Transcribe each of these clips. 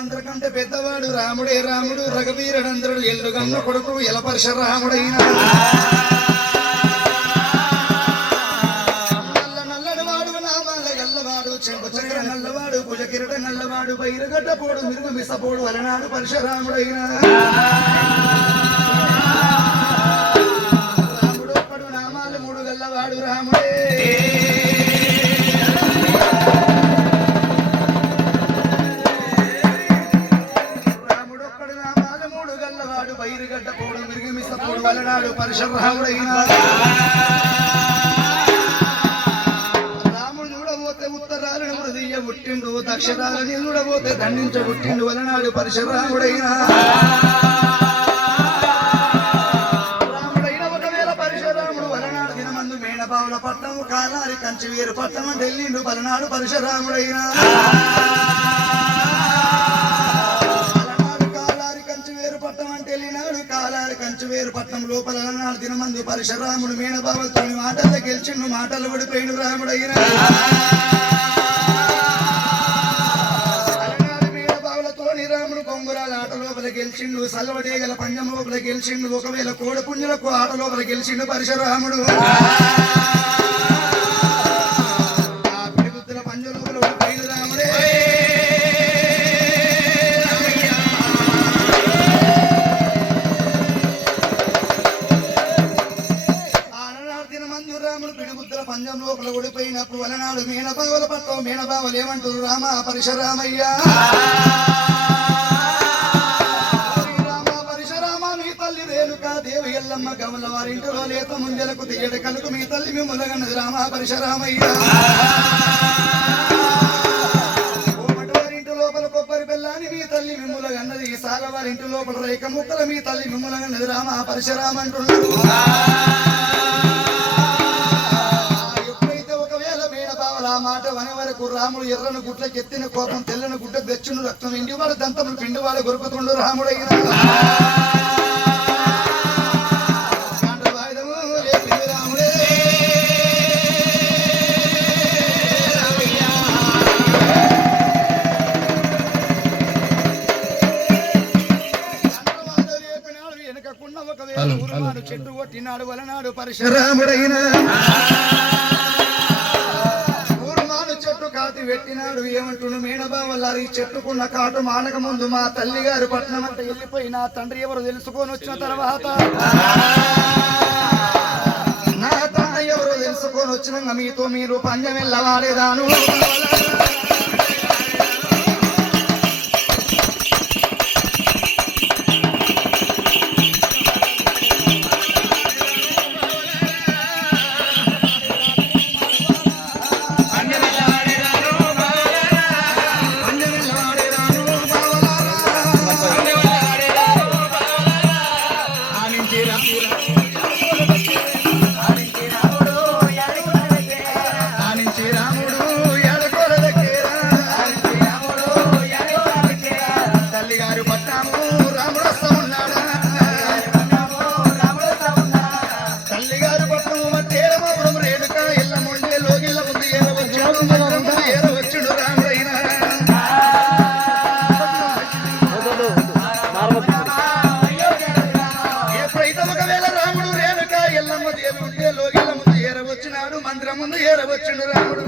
అందరికంటే పెద్దవాడు రాముడే రాముడు రఘువీరుడందరుడు ఎల్లుగన్న కొడుకు ఎలపరశురాముడైనా నల్లనల్లడివాడు నామాల గల్లవాడు చెంపు చక్ర నల్లవాడు భుజ కిరట నల్లవాడు బైరుగడ్డ పోడు మిరుగు మిసపోడు అలనాడు పరశురాముడైనా రాముడు ఒక్కడు నామాలు మూడు గల్లవాడు రాముడే వలనాడు పరశురాముడైనా రాముడు చూడబోతే ఉత్తరాలను హృదయ పుట్టిండు దక్షరాలని చూడబోతే దండించ పుట్టిండు వలనాడు పరశురాముడైనా రాముడైన ఒకవేళ పరశురాముడు వలనాడు దినమందు మేనబావుల పట్టణము కాలారి కంచి వేరు పట్టణం ఢిల్లీండు వలనాడు పరశురాముడైనా కంచువేరు పట్నం లోపల దినమందు పరశురాముడు మీనబావలతో మాటల్లో గెలిచిండు మాటలు ఓడిపోయిన రాముడైనా మీనబావులతోని రాముడు కొంగురాల ఆట లోపల గెలిచిండు సల్లవడేగల పంజం లోపల గెలిచిండు ఒకవేళ కోడి పుంజులకు ఆట లోపల గెలిచిండు పరశురాముడు పంజం లోపల ఓడిపోయినప్పుడు వలనాడు మీనబావల పట్టం మీనబావలు ఏమంటారు రామ పరశురామయ్య రామ పరశురామ మీ తల్లి రేణుకా దేవి ఎల్లమ్మ గమల వారింటిలో లేత ముంజలకు తీయడ కలుగు మీ తల్లి మిమ్మలగన్నది రామ పరశురామయ్య వారింటి లోపల కొబ్బరి బెల్లాని మీ తల్లి మిమ్మలగన్నది సాల వారింటి లోపల రేఖ ముక్కల మీ తల్లి మిమ్మలగన్నది రామ పరశురామ అంటున్నారు మాట వని వరకు రాముడు ఎర్రను గుడ్లకి ఎత్తిన కోపం తెల్లని గుడ్డ తెచ్చును రక్తం ఇంటి వాడు దంతములు పిండి వాడు గొరుకుతుండు రాముడైనా రాముడే వెనకకున్న ఒకవేళ ఊరువాడు చెట్టు కొట్టినాడు వలనాడు పరశురాముడైనా పెట్టినాడు ఏమంటుడు మీనబావల్లారి చెట్టుకున్న కాటు మానక ముందు మా తల్లి గారు పట్నం అంటే వెళ్ళిపోయి నా తండ్రి ఎవరు తెలుసుకొని వచ్చిన తర్వాత నా తండ్రి ఎవరు తెలుసుకొని వచ్చినాక మీతో మీరు పంజం వెళ్ళవాలేదాను మందిరం ముందు ఏరవచ్చుడు రాముడు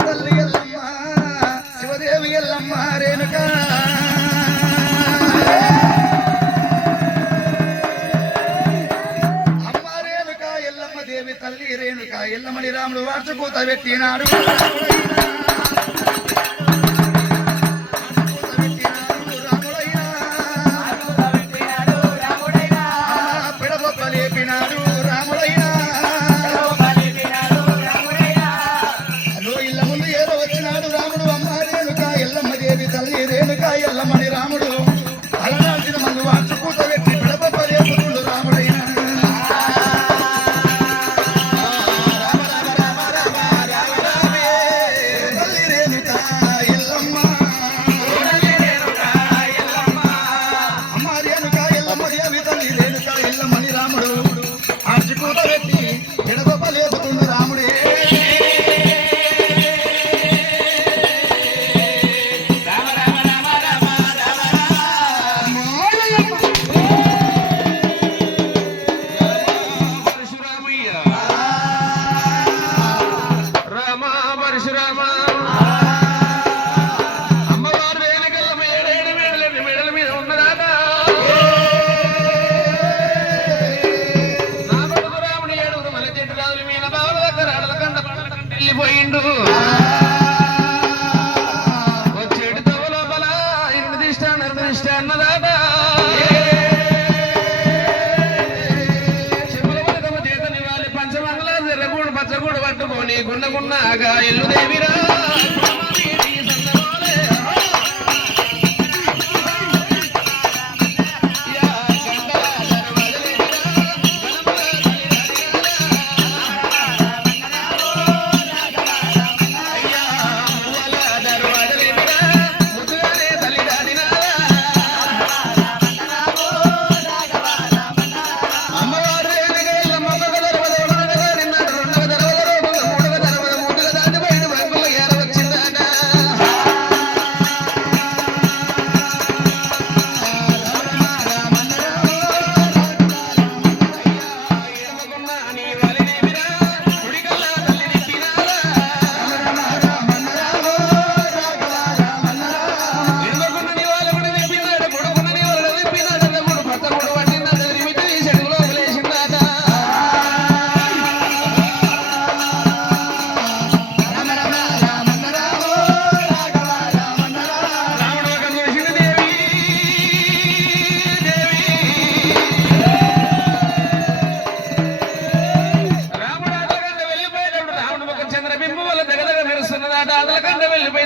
తల్లి ఎల్లమ్మ శివదేవి ఎల్లమ్మ రేణుక అమ్మ రేణుక ఎల్లమ్మ దేవి తల్లి రేణుక ఎల్లమ్మని రాముడు వార్చకూత పెట్టినాడు ఎల్లమ్మని రాముడు అలనాల్సిన మందు వార్చుకూత పెట్టి పిడపలేపుతుండు రాముడైనా రామ రామ రామ రామ రామ రామే గా ఎల్లు దేవిరా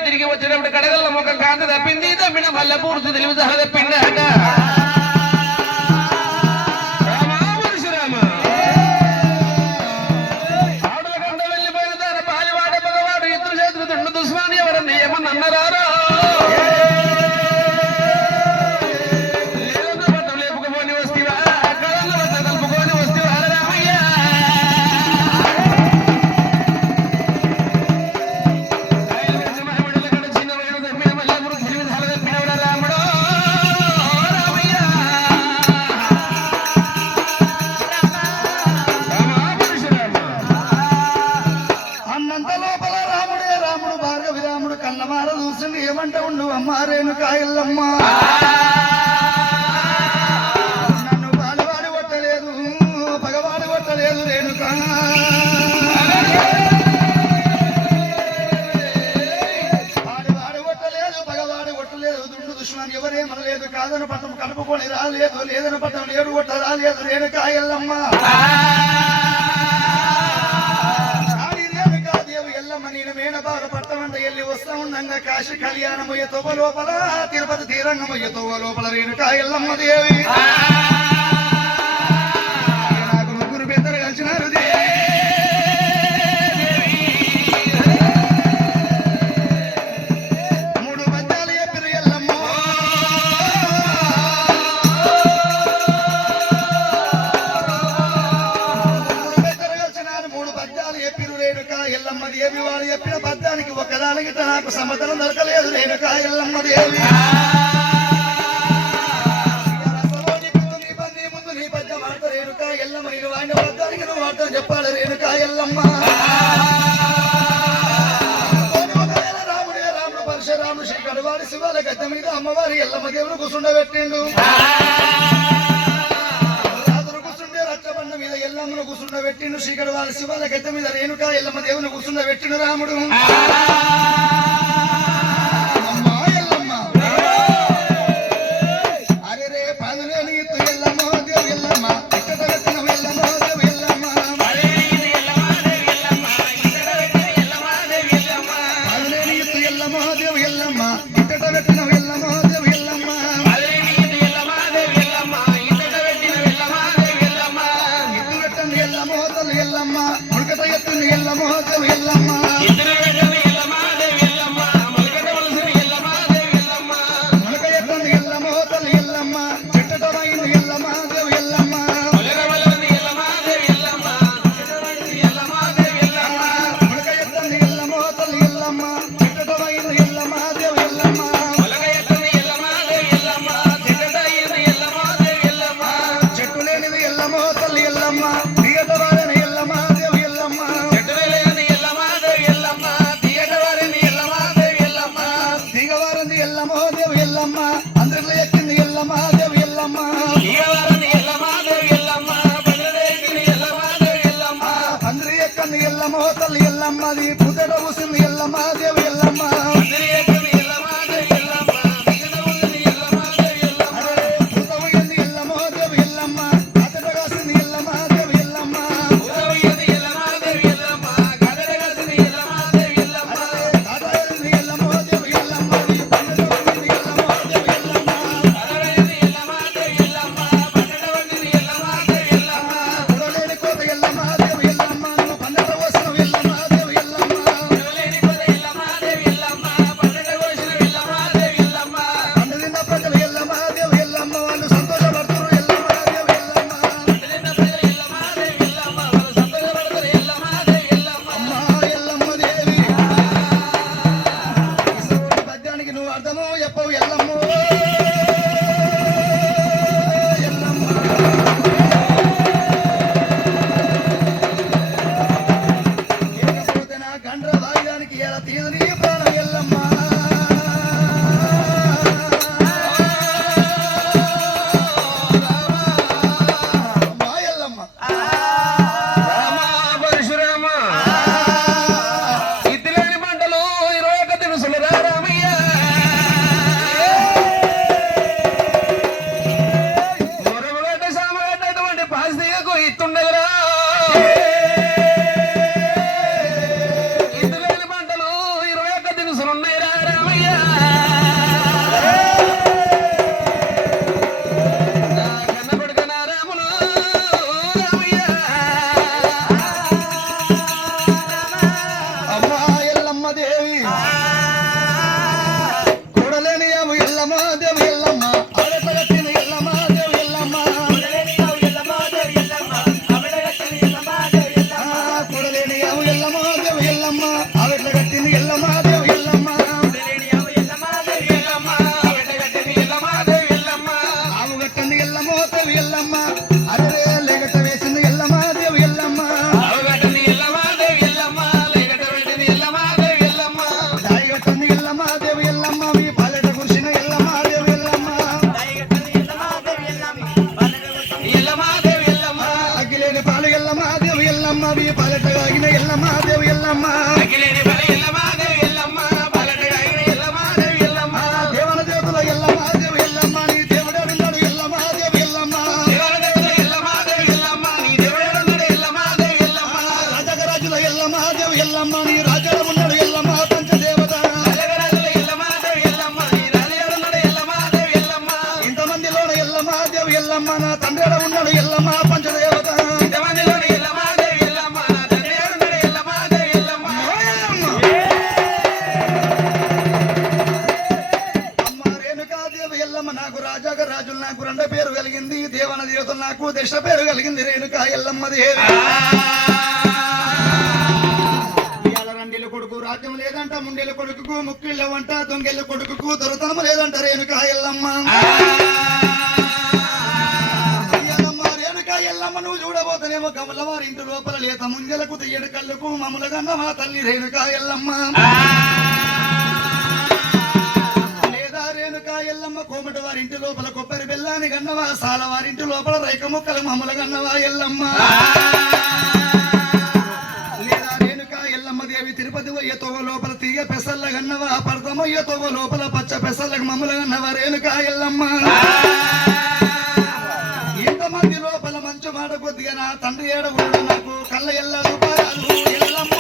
తిరిగి వచ్చినప్పుడు కడగల్ల ముఖం కాంతి తప్పింది తప్పిన మళ్ళీ పూర్తి తెలివి సహా తప్పిందట ఆడుల కంట వెళ్ళిపోయిన తన పాలివాడ మగవాడు ఇద్దరు చేతులు తుండు దుస్మాని ఎవరన్నా ఏమన్నా అన్నారా లేదన్న పట్టం లేపుకుపోని వస్తీవా కడన్న పట్ట కలుపుకొని వస్తీవా రామయ్య ఏమంట ఉండు అమ్మ రేణుకాయల్లమ్మ నన్ను బాలవాడు కొట్టలేదు పగవాడు కొట్టలేదు రేణుక వాడు కొట్టలేదు పగవాడు కొట్టలేదు దుండు దుష్మని ఎవరేమనలేదు కాదని పట్టం కలుపుకొని రాలేదు లేదని పట్టం లేడు కొట్ట రాలేదు రేణుకాయల్లమ్మ నేను మేనబాగ పట్టమంట వెళ్ళి వస్తా ఉండంగా కాశీ కళ్యాణమయ్య తొవ్వ లోపల తిరుపతి తీరంగమయ్య తొవ్వ లోపల రేణుకా ఎల్లమ్మ దేవి నాకు ముగ్గురు పెద్దలు కలిసినారు మూడు పద్యాలు చెప్పిరు ఎల్లమ్మ పెద్దలు కలిసినారు మూడు పద్యాలు చెప్పిరు రేణుకా ఎల్లమ్మ దేవి వారు చెప్పిన పద్యానికి ఒకదానికి నాకు సమాధానం దొరకలేదు రేణుకా ఎల్లమ్మ దేవి ముందు నీ పద్యం ఆడతా రేణుకా ఎల్లమ్మ నేను వాడిన పద్యానికి నువ్వు వాడతావు చెప్పాలి రేణుకా ఎల్లమ్మ రాముడే రాముడు పరశురాముడు శ్రీకడు వారి శివాల గద్దె మీద అమ్మవారి ఎల్లమ్మ దేవుడు కూర్చుండబెట్టిండు మీద ఎల్లమ్మను కూర్చుండబెట్టిండు శ్రీకడు వారి శివాల గద్దె మీద రేణుకా ఎల్లమ్మ దేవుని కూర్చుండబెట్టిండు రాముడు అమ్మా ఎల్లమ్మ అరే రే పనులేని ఎల్లమ్మ దేవు ఎల్లమ్మ ఇక్కడ పెట్టిన ఎల్లమ్మ దేవు ఎల్లమ్మ పనులేని ఎల్లమ్మ దేవు ఎల్లమ్మ ఇక్కడ పెట్టిన ఎల్లమ్మ దేవు ఎల్లమ్మ ఎల్లమ్మ ముడకట ఎత్తుని ఎల్లమ్మ దేవి ఎల్లమ్మ ముడక ఎత్తుని ఎల్లమ్మ తల్లి ఎల్లమ్మ చెట్టటమైంది ఎల్లమ్మ దేవి ఎల్లమ్మ ముడక ఎత్తుని ఎల్లమ్మ తల్లి ఎల్లమ్మ చెట్టటమైంది ఎల్లమ్మ దేవి ఎల్లమ్మ రాజులు నాకు రెండ పేరు కలిగింది, దేవన దేవతలు నాకు దశ పేరు కలిగింది. రేణుకా ఎల్లమ్మ దేవి ఇవాళ రండెల కొడుకు రాజ్యం లేదంట, ముండెల కొడుకు ముక్కిళ్ళ వంట, దొంగెళ్ళ కొడుకు దొరతనం లేదంట. రేణుకా ఎల్లమ్మ ఎల్లమ్మ నువ్వు చూడబోతనేమో కమల వారి ఇంటి లోపల లేత ముంజలకు తెయ్యడు కళ్ళకు మమ్మలగన్న మా తల్లి రేణుకా ఎల్లమ్మ. లేదా రేణుకా ఎల్లమ్మ కోమటి వారి ఇంటి లోపల కొబ్బరి బెల్లాని గన్నవా, సాల వారింటి లోపల రైక ముక్కలు మమ్మలగన్నవా ఎల్లమ్మ. లేదా రేణుకా ఎల్లమ్మ దేవి తిరుపతి వయ్య తోవ లోపల తీగ పెసల్ల గన్నవా, పర్తమయ్య తోవ లోపల పచ్చ పెసల్లకు మమ్మలగన్నవా రేణుకా ఎల్లమ్మ. ఇంతమంది లోపల మంచు మాట కొద్దిగా నా తండ్రి ఏడ ఉండ నాకు కళ్ళ ఎల్లలు పారాలు ఎల్లమ్మ.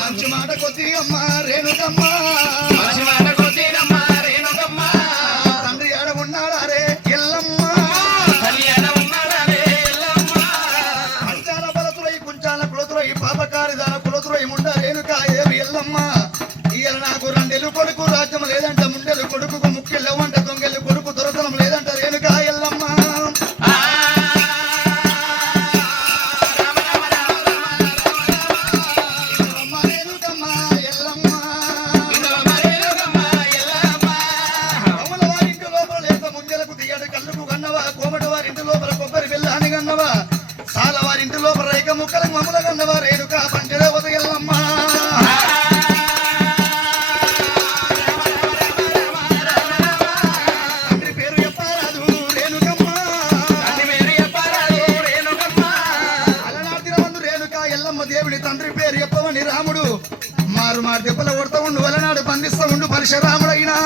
మంచు మాట కొద్దిగా అమ్మ రేణుకమ్మ, తండ్రి ఏడ ఉన్నాడా రే ఎల్లమ్మ. పాపకారిదాన కులతురై ముండ రేణుకా ఏవి ఎల్లమ్మ. ఇయ్యాల నాకు రెండెలు కొడుకు రాజ్యం లేదంట, ముండెలు కొడుకు ముక్కెళ్ళ వంట, దొంగెళ్ళు కొడుకు దొరతనం లేదంట. రేణుకా ఎల్లమ్మ రేణుకమ్మ ఎల్లమ్మ. కమల వారింటి లోపల లేత ముంజలకు తీయడు కళ్ళకు గన్నవా, కోమటి వారింటి లోపల కొబ్బరి బెల్లాని గన్నవా, సాల వారింటి లోపల రైక ముక్కలకు మమ్మల గన్నవా రేణుకా పంచదేవత ఎల్లమ్మ. తండ్రి పేరు చెప్పరాదు రేణుకమ్మ, అలనాటిన మందు రేణుకా ఎల్లమ్మ దేవుడి తండ్రి పేరు చెప్పవని రాముడు మారు మారు దెబ్బల కొడతా ఉండు, వలనాడు బంధిస్తా ఉండు పరశురాముడైనా.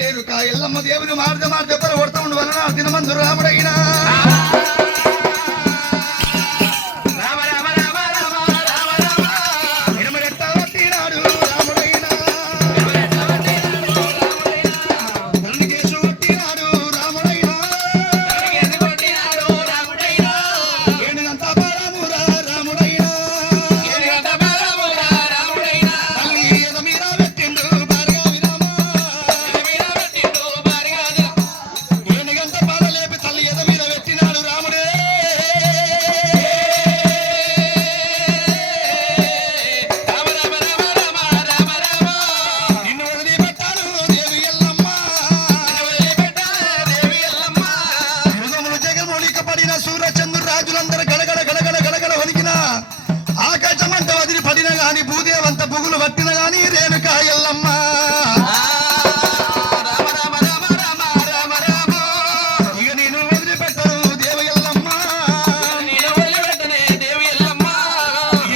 రేణుకా ఎల్లమ్మ దేవుని మార్గ దెబ్బలు కొడతా ఉండు వలన దినమందు రాముడైనా. ఎడమరెట్టాడు రాముడైనా, రణికేశు కొట్టినాడు రాముడైనా, ఏనుగంతా బాలమురా రాముడైనా, తల్లి ఎద మీద పెట్టిండు భార్గవి రామ. ఏనుగంత బాధ లేపి తల్లి ఎద మీద పెట్టినాడు రాముడే. నిన్ను వదిలిపెట్టాను దేవి ఎల్లమ్మ. మృగములు జగములిక పడిన సూర్యచంద్రు రాజులందరూ గడగడ గడగడ గడగడ వణికిన ఆకాశమంత వదిలి పడిన గాని భూదేవంత బుగులు పట్టిన గాని రేణుకా ఎల్లమ్మ. ఇక నేను వదిలిపెట్టను దేవి ఎల్లమ్మ.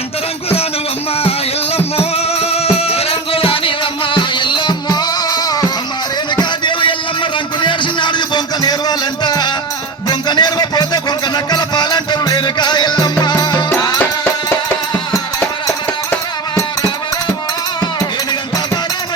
ఇంత రంకురాను అమ్మ ఎల్లమ్మ. అమ్మ రేణుకా దేవి ఎల్లమ్మ రంకు నేర్చినాడు బొంక నేర్వాలంట, బొంక నేర్వ పోతే కొంక నక్కల పాలంటారు రేణుకా ఎల్లమ్మ. ఏనుగంత బాణము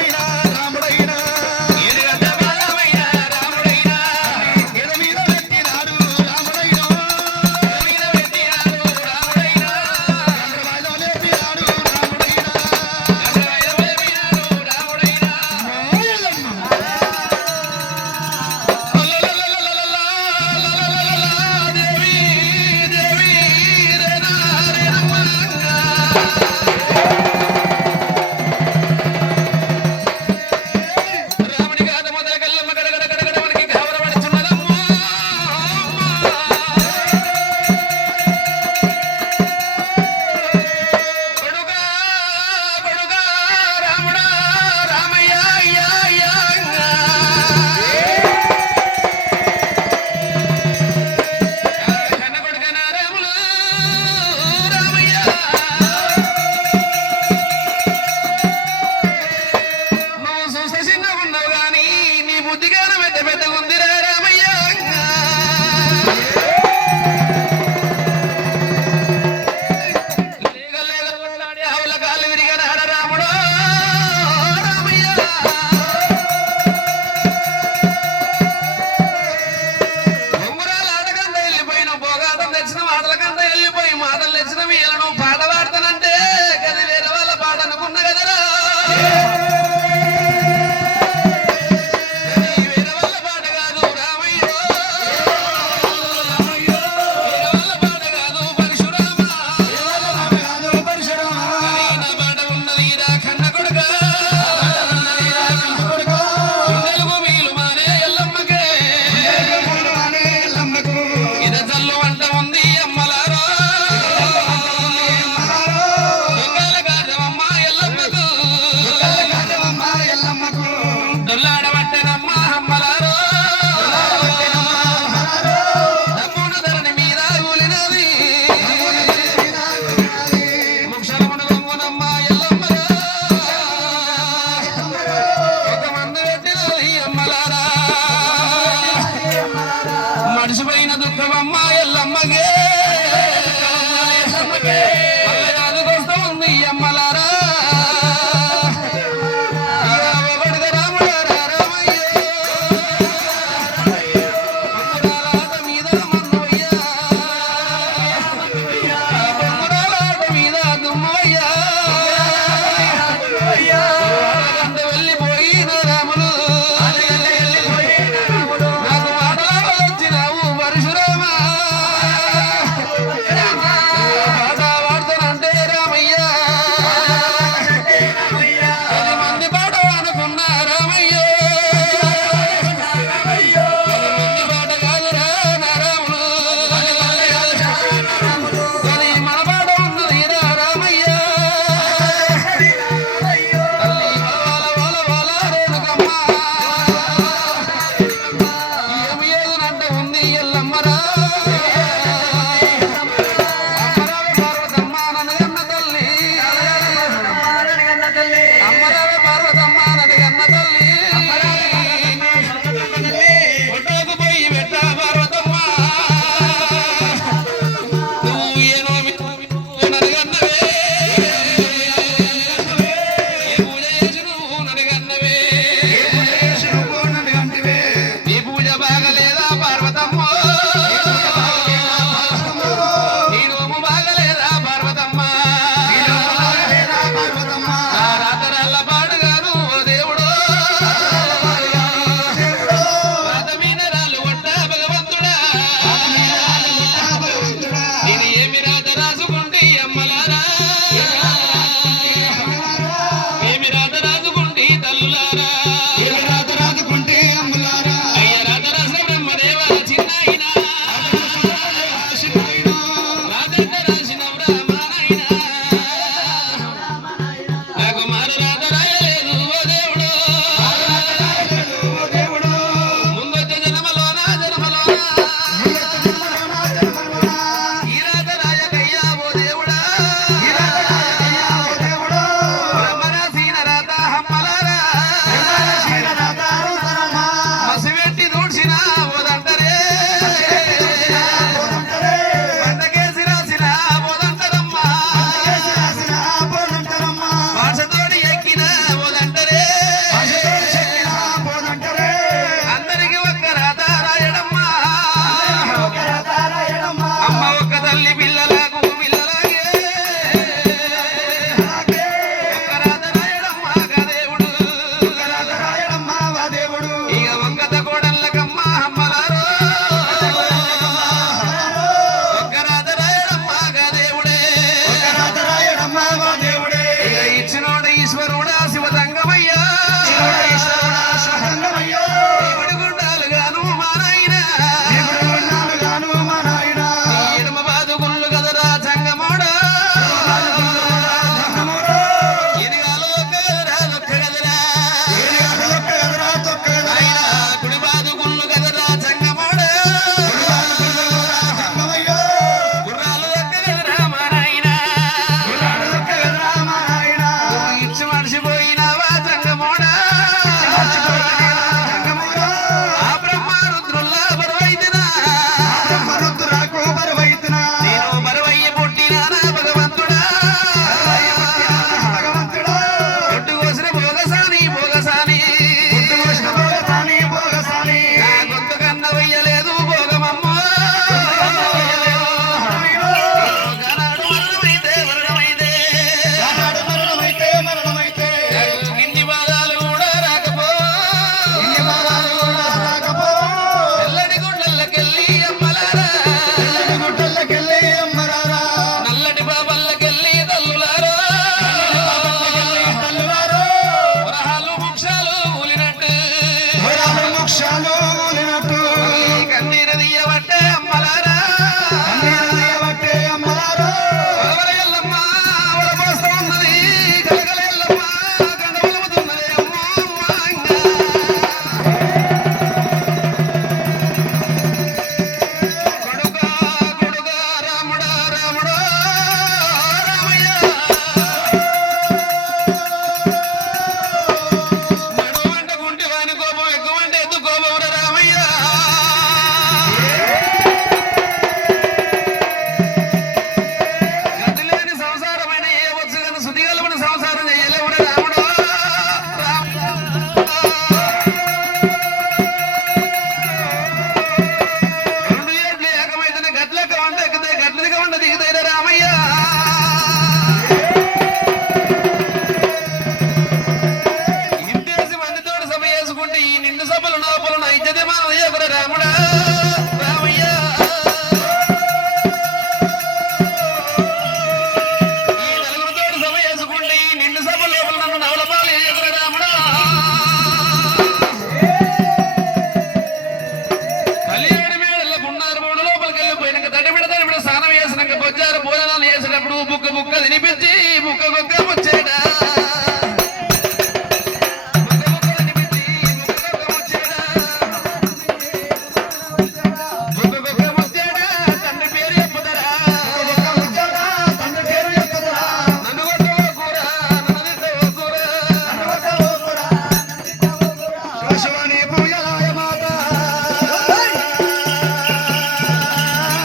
మల్లయాదుకొస్తా ఉంది ఈ అమ్మలారా ఇక ఒకటిగా రాములారా రామయ్య బొమ్మరాలాట మీద మన్నవయ్యా బొమ్మరాలాట మీద దుమ్మయ్యా అరగంట వెళ్ళిపోయిన రాములు నాకు మాటలాడ వచ్చినావు పరశురామా పాట కొడుకు బుక్క బుక్క తినిపించి బుక్క